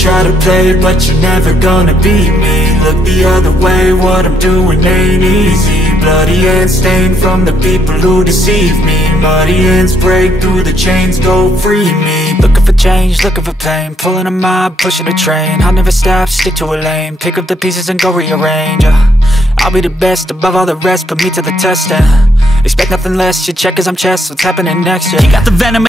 Try to play, but you're never gonna beat me. Look the other way, what I'm doing ain't easy. Bloody hands stained from the people who deceive me. Muddy hands break through the chains, go free me. Looking for change, looking for pain, pulling a mob, pushing a train. I'll never stop, stick to a lane, pick up the pieces and go rearrange. I'll be the best above all the rest, put me to the test and expect nothing less, your check as I'm chess, what's happening next, yeah. You got the venom